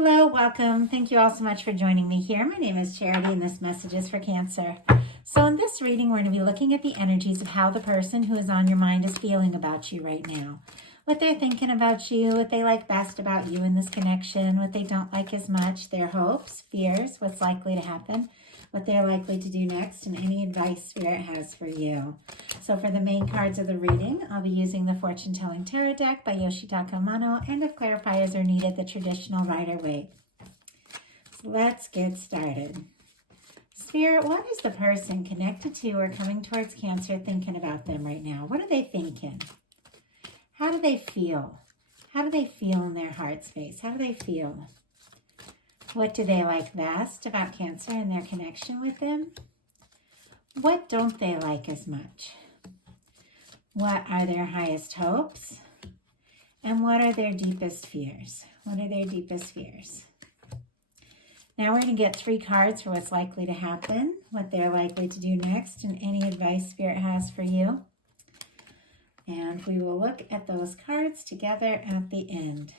Hello, welcome. Thank you all so much for joining me here. My name is Charity and this message is for Cancer. So in this reading, we're going to be looking at the energies of how the person who is on your mind is feeling about you right now. What they're thinking about you, what they like best about you in this connection, what they don't like as much, their hopes, fears, what's likely to happen, what they're likely to do next, and any advice Spirit has for you. So for the main cards of the reading, I'll be using the Fortune Telling Tarot deck by Yoshitaka Amano, and if clarifiers are needed, the traditional Rider-Waite. So let's get started. Spirit, what is the person connected to or coming towards Cancer thinking about them right now? What are they thinking? How do they feel? How do they feel in their heart space? How do they feel? What do they like best about Cancer and their connection with them? What don't they like as much? What are their highest hopes? And what are their deepest fears? What are their deepest fears? Now we're going to get 3 cards for what's likely to happen, what they're likely to do next, and any advice Spirit has for you. And we will look at those cards together at the end.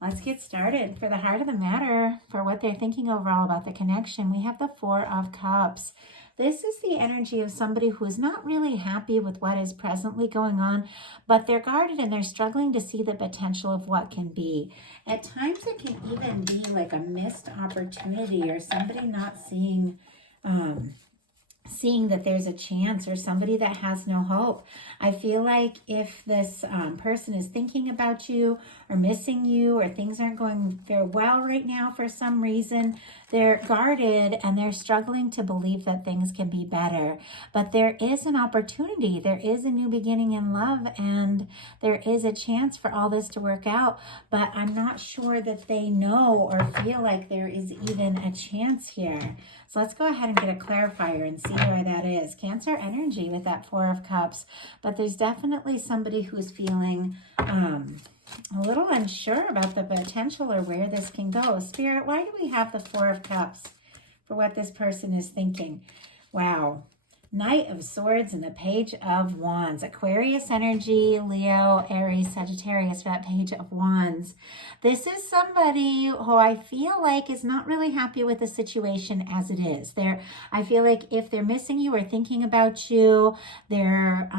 Let's get started. For the heart of the matter, for what they're thinking overall about the connection, we have the 4 of Cups. This is the energy of somebody who is not really happy with what is presently going on, but they're guarded and they're struggling to see the potential of what can be. At times it can even be like a missed opportunity or somebody not seeing that there's a chance, or somebody that has no hope. I feel like if this person is thinking about you or missing you, or things aren't going very well right now for some reason, they're guarded and they're struggling to believe that things can be better. But there is an opportunity. There is a new beginning in love, and there is a chance for all this to work out. But I'm not sure that they know or feel like there is even a chance here. So let's go ahead and get a clarifier and see where that is. Cancer energy with that 4 of Cups. But there's definitely somebody who's feeling a little unsure about the potential or where this can go. Spirit, why do we have the 4 of Cups for what this person is thinking? Wow. Knight of Swords and the Page of Wands. Aquarius energy, Leo, Aries, Sagittarius for that Page of Wands. This is somebody who I feel like is not really happy with the situation as it is. I feel like if they're missing you or thinking about you, they're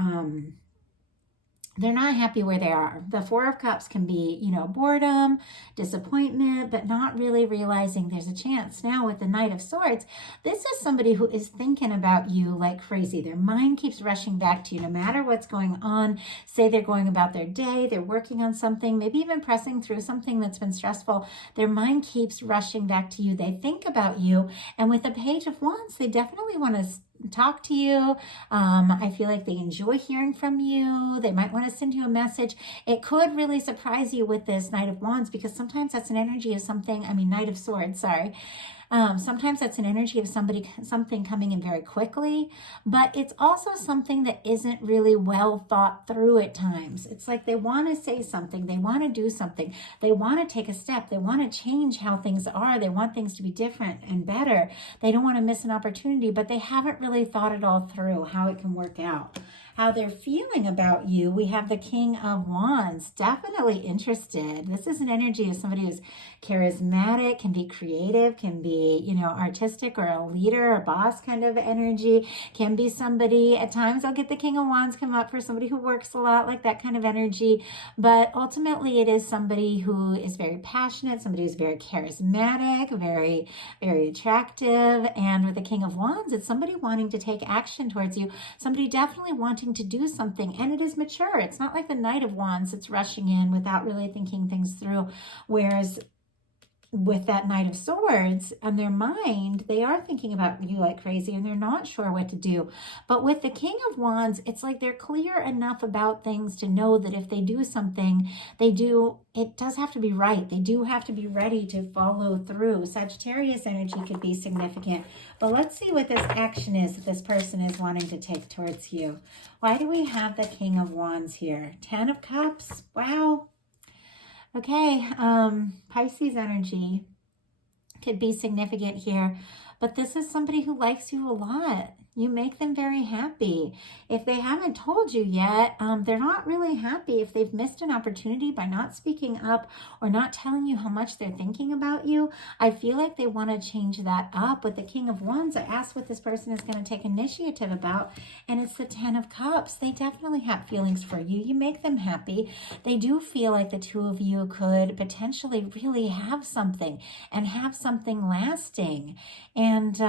not happy where they are. The 4 of Cups can be, boredom, disappointment, but not really realizing there's a chance. Now with the Knight of Swords, this is somebody who is thinking about you like crazy. Their mind keeps rushing back to you no matter what's going on. Say they're going about their day, they're working on something, maybe even pressing through something that's been stressful. Their mind keeps rushing back to you. They think about you. And with the Page of Wands, they definitely want to talk to you. I feel like they enjoy hearing from you. They might want to send you a message. It could really surprise you with this Knight of Wands, because sometimes that's an energy of Knight of Swords, sorry. Sometimes that's an energy of something coming in very quickly, but it's also something that isn't really well thought through at times. It's like they want to say something, they want to do something, they want to take a step, they want to change how things are, they want things to be different and better. They don't want to miss an opportunity, but they haven't really thought it all through, how it can work out. How they're feeling about you, we have the King of Wands, definitely interested. This is an energy of somebody who's charismatic, can be creative, can be, artistic, or a leader, a boss kind of energy, can be somebody, at times I'll get the King of Wands come up for somebody who works a lot, like that kind of energy. But ultimately it is somebody who is very passionate, somebody who's very charismatic, very, very attractive. And with the King of Wands, it's somebody wanting to take action towards you, somebody definitely wanting to do something, and it is mature. It's not like the Knight of Wands that's rushing in without really thinking things through, whereas with that Knight of Swords on their mind, they are thinking about you like crazy and they're not sure what to do. But with the King of Wands, it's like they're clear enough about things to know that if they do something, it does have to be right. They do have to be ready to follow through. Sagittarius energy could be significant. But let's see what this action is that this person is wanting to take towards you. Why do we have the King of Wands here? 10 of Cups. Wow. Okay, Pisces energy could be significant here, but this is somebody who likes you a lot. You make them very happy. If they haven't told you yet, they're not really happy. If they've missed an opportunity by not speaking up or not telling you how much they're thinking about you, I feel like they want to change that up. With the King of Wands, I asked what this person is going to take initiative about, and it's the Ten of Cups. They definitely have feelings for you. You make them happy. They do feel like the two of you could potentially really have something and have something lasting. And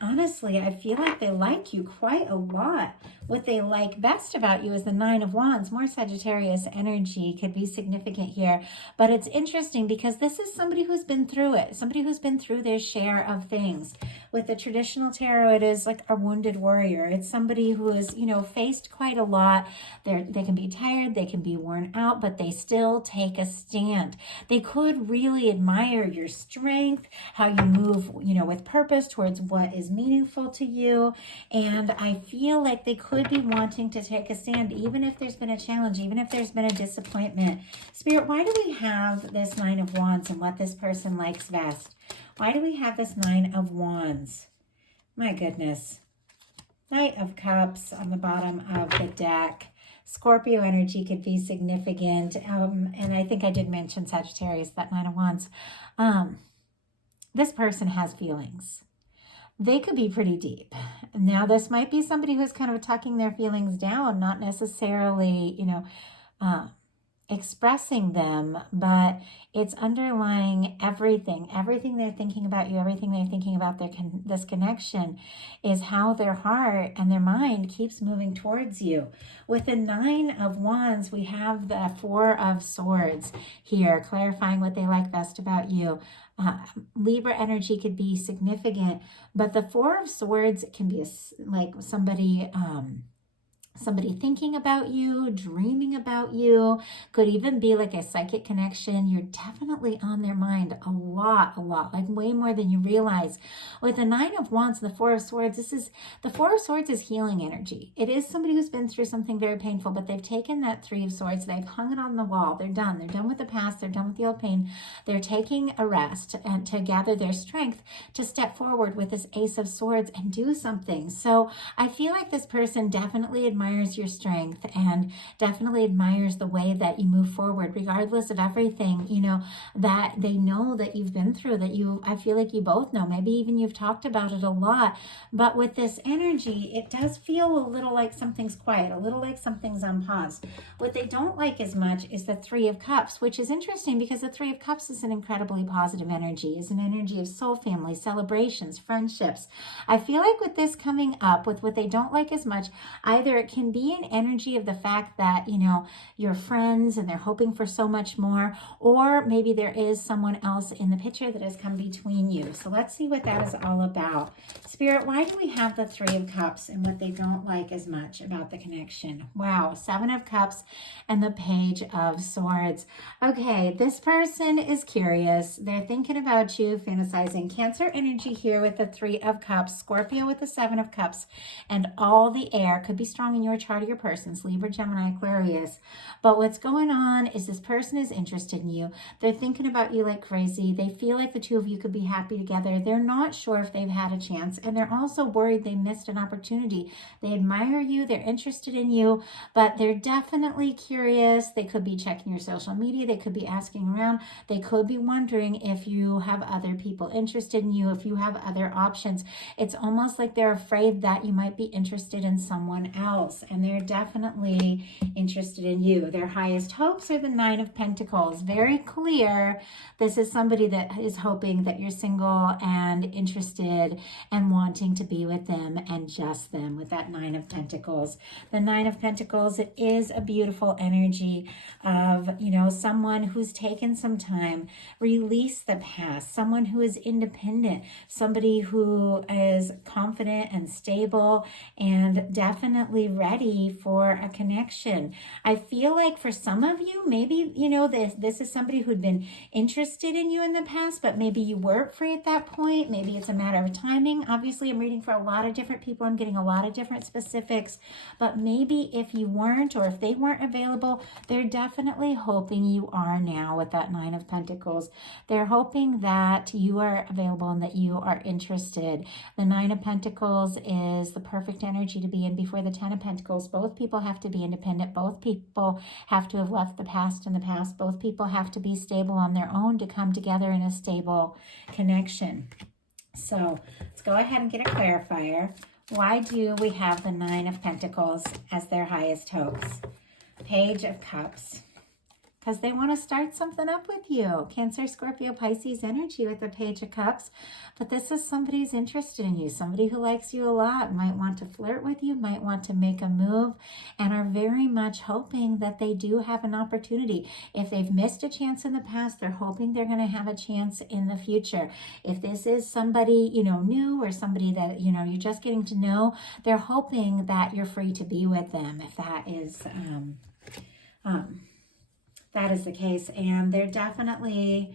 honestly, I feel like they like you quite a lot. What they like best about you is the Nine of Wands. More Sagittarius energy could be significant here. But it's interesting because this is somebody who's been through it. Somebody who's been through their share of things. With the traditional tarot, it is like a wounded warrior. It's somebody who has, faced quite a lot. They can be tired, they can be worn out, but they still take a stand. They could really admire your strength, how you move, with purpose towards what is meaningful to you. And I feel like they could be wanting to take a stand, even if there's been a challenge, even if there's been a disappointment. Spirit, why do we have this Nine of Wands and what this person likes best? Why do we have this Nine of Wands? My goodness. Knight of Cups on the bottom of the deck. Scorpio energy could be significant. And I think I did mention Sagittarius, that Nine of Wands. This person has feelings. They could be pretty deep. Now, this might be somebody who's kind of tucking their feelings down, not necessarily, expressing them, but it's underlying everything they're thinking about you, everything they're thinking about this connection is how their heart and their mind keeps moving towards you. With the Nine of Wands, we have the Four of Swords here, clarifying what they like best about you. Libra energy could be significant, but the Four of Swords can be like somebody thinking about you, dreaming about you, could even be like a psychic connection. You're definitely on their mind a lot, like way more than you realize. With the Nine of Wands and the Four of Swords, the Four of Swords is healing energy. It is somebody who's been through something very painful, but they've taken that Three of Swords, they've hung it on the wall. They're done. They're done with the past. They're done with the old pain. They're taking a rest and to gather their strength to step forward with this Ace of Swords and do something. So I feel like this person definitely admires your strength and definitely admires the way that you move forward, regardless of everything, that they know that you've been through, I feel like you both know, maybe even you've talked about it a lot. But with this energy, it does feel a little like something's quiet, a little like something's on pause. What they don't like as much is the Three of Cups, which is interesting because the Three of Cups is an incredibly positive energy, is an energy of soul family, celebrations, friendships. I feel like with this coming up, with what they don't like as much, either it can be an energy of the fact that, you're friends and they're hoping for so much more, or maybe there is someone else in the picture that has come between you. So let's see what that is all about. Spirit, why do we have the Three of Cups and what they don't like as much about the connection? Wow, Seven of Cups and the Page of Swords. Okay, this person is curious. They're thinking about you, fantasizing. Cancer energy here with the Three of Cups, Scorpio with the Seven of Cups, and all the air could be strong in your chart of your persons, Libra, Gemini, Aquarius. But what's going on is this person is interested in you. They're thinking about you like crazy. They feel like the two of you could be happy together. They're not sure if they've had a chance, and they're also worried they missed an opportunity. They admire you. They're interested in you, but they're definitely curious. They could be checking your social media. They could be asking around. They could be wondering if you have other people interested in you, if you have other options. It's almost like they're afraid that you might be interested in someone else, and they're definitely interested in you. Their highest hopes are the Nine of Pentacles. Very clear. This is somebody that is hoping that you're single and interested and wanting to be with them and just them with that Nine of Pentacles. The Nine of Pentacles, it is a beautiful energy of, someone who's taken some time, release the past, someone who is independent, somebody who is confident and stable and definitely ready for a connection. I feel like for some of you, maybe, this is somebody who'd been interested in you in the past, but maybe you weren't free at that point. Maybe it's a matter of timing. Obviously, I'm reading for a lot of different people. I'm getting a lot of different specifics, but maybe if you weren't, or if they weren't available, they're definitely hoping you are now with that Nine of Pentacles. They're hoping that you are available and that you are interested. The Nine of Pentacles is the perfect energy to be in before the Ten of Pentacles. Both people have to be independent. Both people have to have left the past in the past. Both people have to be stable on their own to come together in a stable connection. So let's go ahead and get a clarifier. Why do we have the Nine of Pentacles as their highest hopes? Page of Cups. Because they want to start something up with you. Cancer, Scorpio, Pisces energy with the Page of Cups. But this is somebody who's interested in you. Somebody who likes you a lot. Might want to flirt with you. Might want to make a move. And are very much hoping that they do have an opportunity. If they've missed a chance in the past, they're hoping they're going to have a chance in the future. If this is somebody, new, or somebody that, you're just getting to know, they're hoping that you're free to be with them. If that is... that is the case, and they're definitely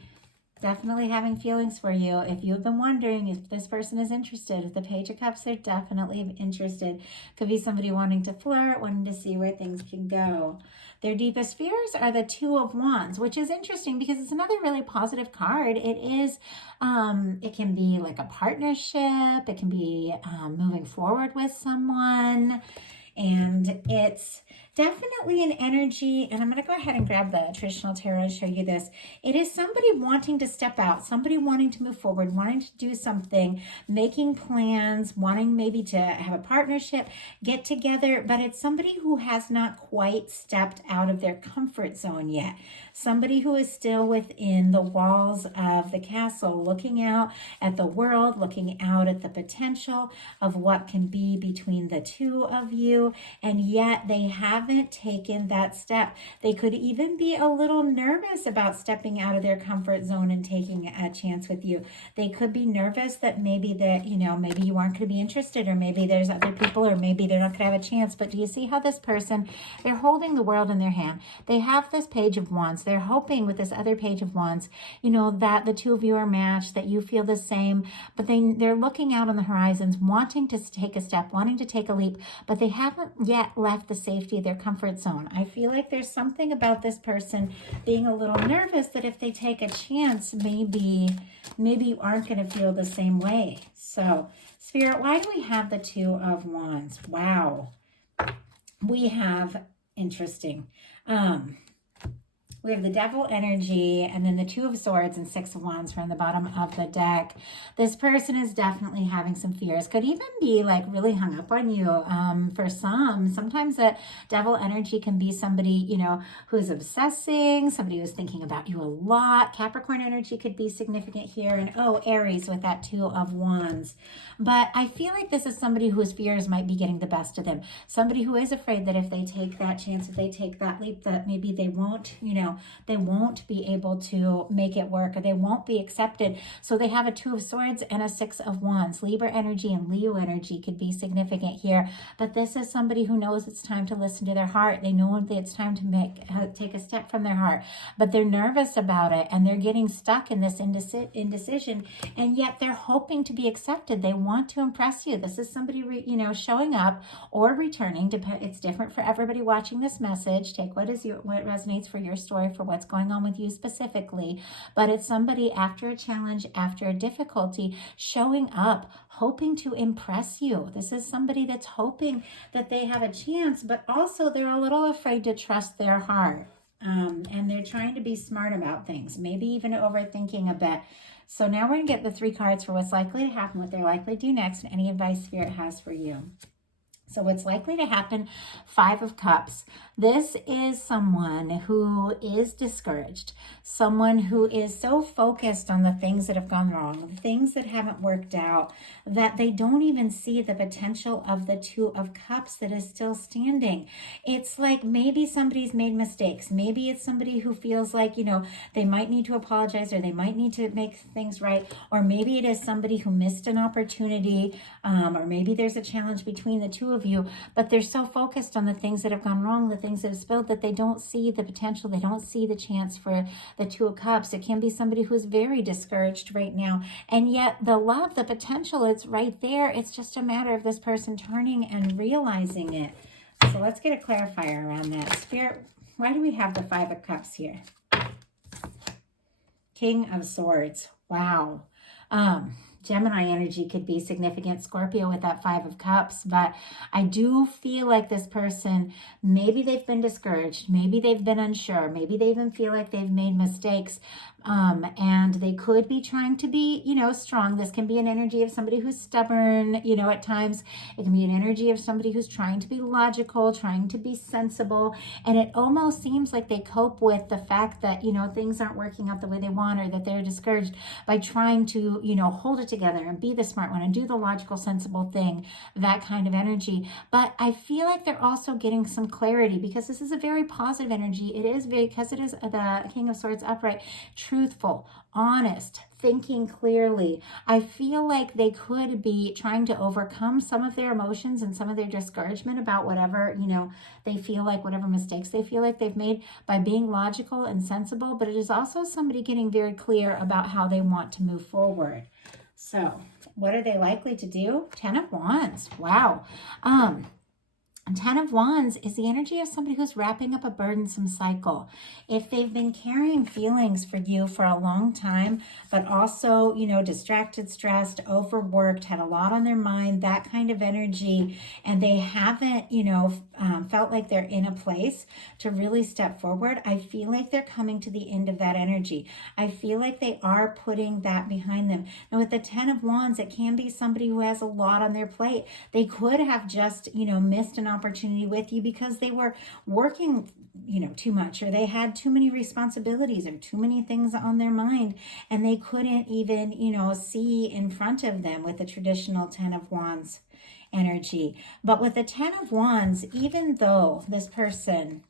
having feelings for you. If you've been wondering if this person is interested, if the Page of Cups, they're definitely interested. Could be somebody wanting to flirt, wanting to see where things can go. Their deepest fears are the Two of Wands, which is interesting because it's another really positive card. It is, it can be like a partnership. It can be moving forward with someone, and it's definitely an energy, and I'm going to go ahead and grab the traditional tarot and show you this. It is somebody wanting to step out, somebody wanting to move forward, wanting to do something, making plans, wanting maybe to have a partnership, get together, but it's somebody who has not quite stepped out of their comfort zone yet. Somebody who is still within the walls of the castle, looking out at the world, looking out at the potential of what can be between the two of you, and yet they haven't taken that step. They could even be a little nervous about stepping out of their comfort zone and taking a chance with you. They could be nervous that maybe maybe you aren't going to be interested, or maybe there's other people, or maybe they're not going to have a chance. But do you see how this person, they're holding the world in their hand. They have this Page of Wands. They're hoping with this other Page of Wands, that the two of you are matched, that you feel the same, but they're looking out on the horizons, wanting to take a step, wanting to take a leap, but they haven't yet left the safety of their comfort zone. I feel like there's something about this person being a little nervous that if they take a chance, maybe you aren't going to feel the same way. So, Spirit, why do we have the Two of Wands? Wow. We have, interesting. We have the Devil energy, and then the Two of Swords and Six of Wands from the bottom of the deck. This person is definitely having some fears. Could even be like really hung up on you. For some, sometimes that Devil energy can be somebody, who's obsessing, somebody who's thinking about you a lot. Capricorn energy could be significant here. And Aries with that Two of Wands. But I feel like this is somebody whose fears might be getting the best of them. Somebody who is afraid that if they take that chance, if they take that leap, that maybe they won't, they won't be able to make it work, or they won't be accepted. So they have a Two of Swords and a Six of Wands. Libra energy and Leo energy could be significant here. But this is somebody who knows it's time to listen to their heart. They know that it's time to take a step from their heart. But they're nervous about it, and they're getting stuck in this indecision. And yet they're hoping to be accepted. They want to impress you. This is somebody, showing up or returning. It's different for everybody watching this message. Take what resonates for your story, for what's going on with you specifically. But it's somebody after a challenge, after a difficulty, showing up, hoping to impress you. This is somebody that's hoping that they have a chance, but also they're a little afraid to trust their heart. And they're trying to be smart about things, maybe even overthinking a bit. So now we're going to get the 3 cards for what's likely to happen, what they're likely to do next, and any advice Spirit has for you. So what's likely to happen, 5 of Cups. This is someone who is discouraged, someone who is so focused on the things that have gone wrong, the things that haven't worked out, that they don't even see the potential of the Two of Cups that is still standing. It's like maybe somebody's made mistakes. Maybe it's somebody who feels like, they might need to apologize, or they might need to make things right. Or maybe it is somebody who missed an opportunity, or maybe there's a challenge between the two of you, but they're so focused on the things that have gone wrong, the things that have spilled, that they don't see the potential. They don't see the chance for the Two of Cups. It can be somebody who's very discouraged right now, and yet the love, the potential, it's right there. It's just a matter of this person turning and realizing it. So let's get a clarifier around that. Spirit, why do we have the Five of Cups here? King of Swords. Wow. Gemini energy could be significant. Scorpio with that Five of Cups. But I do feel like this person, maybe they've been discouraged. Maybe they've been unsure. Maybe they even feel like they've made mistakes. And they could be trying to be, strong. This can be an energy of somebody who's stubborn, at times. It can be an energy of somebody who's trying to be logical, trying to be sensible. And it almost seems like they cope with the fact that, things aren't working out the way they want, or that they're discouraged, by trying to, hold it together and be the smart one and do the logical, sensible thing, that kind of energy. But I feel like they're also getting some clarity, because this is a very positive energy. It is because it is the King of Swords upright, truthful, honest, thinking clearly. I feel like they could be trying to overcome some of their emotions and some of their discouragement about whatever, they feel like, whatever mistakes they feel like they've made, by being logical and sensible. But it is also somebody getting very clear about how they want to move forward. So what are they likely to do? 10 of Wands. Wow. 10 of Wands is the energy of somebody who's wrapping up a burdensome cycle. If they've been carrying feelings for you for a long time, but also, distracted, stressed, overworked, had a lot on their mind, that kind of energy, and they haven't, felt like they're in a place to really step forward, I feel like they're coming to the end of that energy. I feel like they are putting that behind them. Now, with the 10 of Wands, it can be somebody who has a lot on their plate. They could have just, missed an opportunity with you because they were working, too much, or they had too many responsibilities, or too many things on their mind, and they couldn't even, see in front of them with the traditional 10 of Wands energy. But with the 10 of Wands, even though this person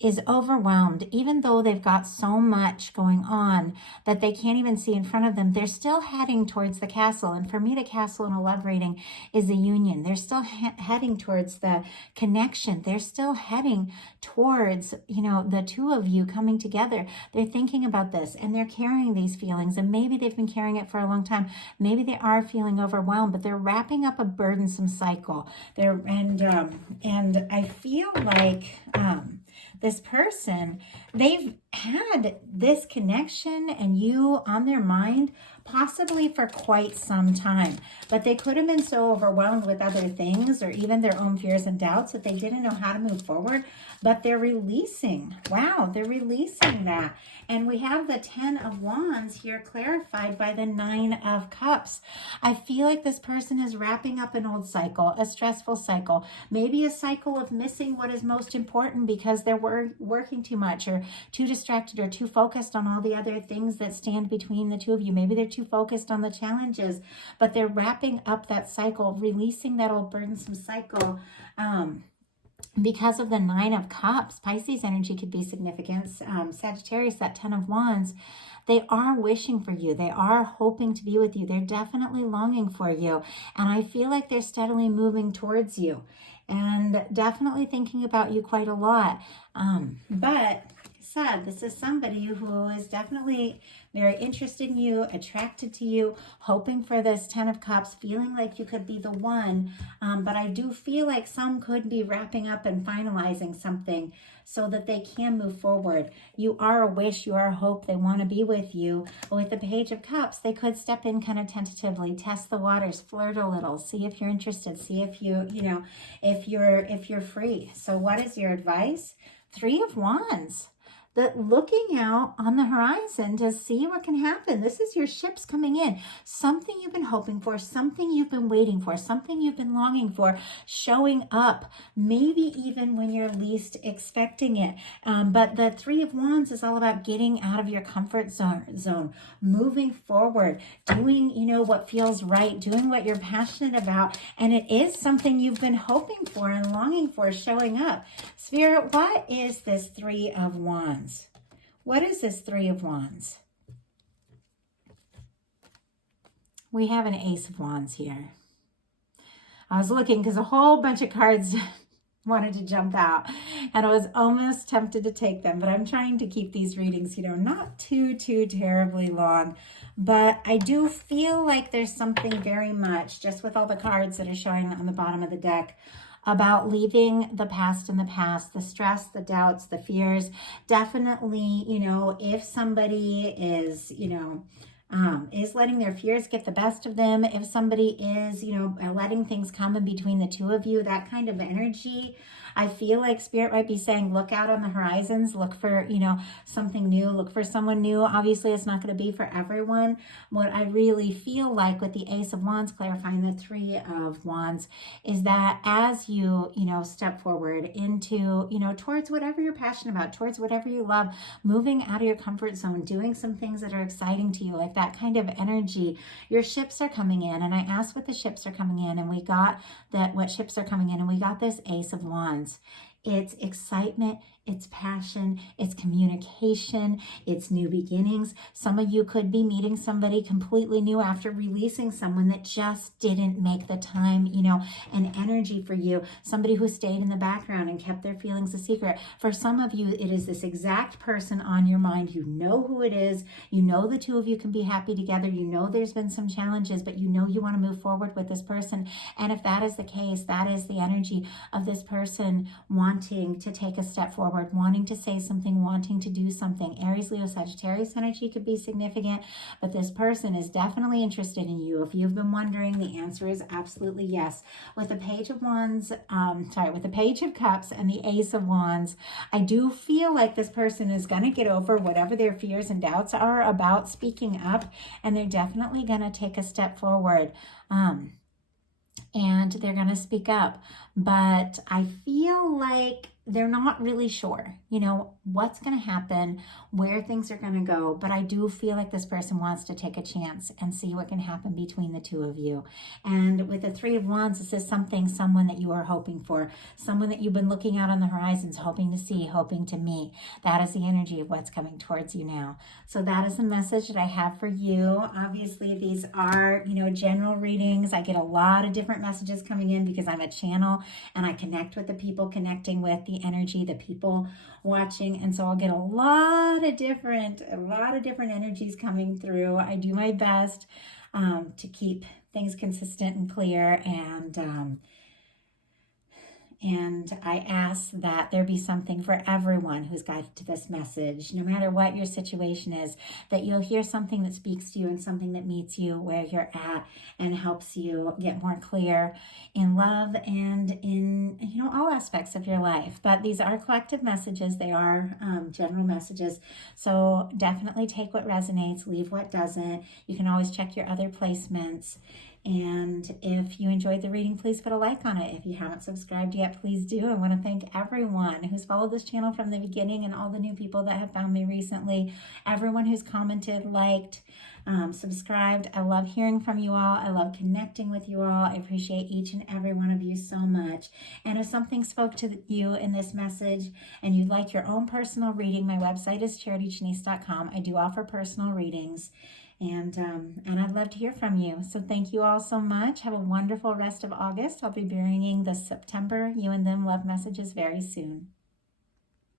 is overwhelmed, even though they've got so much going on that they can't even see in front of them, they're still heading towards the castle. And for me, the castle in a love reading is a union. They're still heading towards the connection. They're still heading towards, the two of you coming together. They're thinking about this, and they're carrying these feelings, and maybe they've been carrying it for a long time. Maybe they are feeling overwhelmed, but they're wrapping up a burdensome cycle. And I feel like, this person, they've had this connection and you on their mind possibly for quite some time, but they could have been so overwhelmed with other things, or even their own fears and doubts, that they didn't know how to move forward. But they're releasing. Wow, they're releasing that. And we have the 10 of Wands here clarified by the 9 of Cups. I feel like this person is wrapping up an old cycle, a stressful cycle, maybe a cycle of missing what is most important because they're working too much, or too distracted, or too focused on all the other things that stand between the two of you. Maybe they're too focused on the challenges, but they're wrapping up that cycle, releasing that old burdensome cycle. Because of the 9 of Cups, Pisces energy could be significant. Sagittarius, that 10 of Wands, they are wishing for you. They are hoping to be with you. They're definitely longing for you. And I feel like they're steadily moving towards you and definitely thinking about you quite a lot. But said, this is somebody who is definitely very interested in you, attracted to you, hoping for this 10 of Cups, feeling like you could be the one. But I do feel like some could be wrapping up and finalizing something so that they can move forward. You are a wish, you are a hope, they want to be with you. But with the Page of Cups, they could step in kind of tentatively, test the waters, flirt a little, see if you're interested, see if if you're free. So what is your advice? 3 of Wands. that looking out on the horizon to see what can happen. This is your ships coming in. Something you've been hoping for, something you've been waiting for, something you've been longing for, showing up, maybe even when you're least expecting it. But the Three of Wands is all about getting out of your comfort zone, moving forward, doing, what feels right, doing what you're passionate about. And it is something you've been hoping for and longing for showing up. Spirit, what is this Three of Wands? What is this Three of Wands? We have an Ace of Wands here. I was looking because a whole bunch of cards wanted to jump out, and I was almost tempted to take them, but I'm trying to keep these readings, not too terribly long. But I do feel like there's something very much, just with all the cards that are showing on the bottom of the deck, about leaving the past in the past, the stress, the doubts, the fears. Definitely, if somebody is letting their fears get the best of them, if somebody is, letting things come in between the two of you, that kind of energy, I feel like Spirit might be saying, look out on the horizons, look for, something new, look for someone new. Obviously, it's not going to be for everyone. What I really feel like with the Ace of Wands clarifying the Three of Wands is that as you, step forward into, towards whatever you're passionate about, towards whatever you love, moving out of your comfort zone, doing some things that are exciting to you, like that kind of energy, your ships are coming in. And I asked what the ships are coming in, and we got that what ships are coming in, and we got this Ace of Wands. It's excitement, it's passion, it's communication, it's new beginnings. Some of you could be meeting somebody completely new after releasing someone that just didn't make the time, and energy for you. Somebody who stayed in the background and kept their feelings a secret. For some of you, it is this exact person on your mind. You know who it is. You know the two of you can be happy together. You know there's been some challenges, but you know you want to move forward with this person. And if that is the case, that is the energy of this person wanting to take a step forward, wanting to say something, wanting to do something. Aries, Leo, Sagittarius energy could be significant, but this person is definitely interested in you. If you've been wondering, the answer is absolutely yes. With the Page of Wands, with the Page of Cups and the Ace of Wands, I do feel like this person is going to get over whatever their fears and doubts are about speaking up, and they're definitely going to take a step forward. And they're going to speak up. But I feel like they're not really sure, what's going to happen, where things are going to go. But I do feel like this person wants to take a chance and see what can happen between the two of you. And with the Three of Wands, this is someone that you are hoping for, someone that you've been looking out on the horizons, hoping to see, hoping to meet. That is the energy of what's coming towards you now. So that is the message that I have for you. Obviously, these are, general readings. I get a lot of different messages coming in because I'm a channel and I connect with the people connecting with the energy, the people watching, and so I'll get a lot of different energies coming through. I do my best to keep things consistent and clear, and I ask that there be something for everyone who's guided to this message, no matter what your situation is, that you'll hear something that speaks to you and something that meets you where you're at and helps you get more clear in love and in, all aspects of your life. But these are collective messages. They are general messages. So definitely take what resonates, leave what doesn't. You can always check your other placements. And if you enjoyed the reading, please put a like on it. If you haven't subscribed yet, please do. I want to thank everyone who's followed this channel from the beginning and all the new people that have found me recently. Everyone who's commented, liked, subscribed. I love hearing from you all. I love connecting with you all. I appreciate each and every one of you so much. And if something spoke to you in this message and you'd like your own personal reading, my website is charityjanice.com. I do offer personal readings. And I'd love to hear from you. So thank you all so much. Have a wonderful rest of August. I'll be bringing the September You and Them love messages very soon.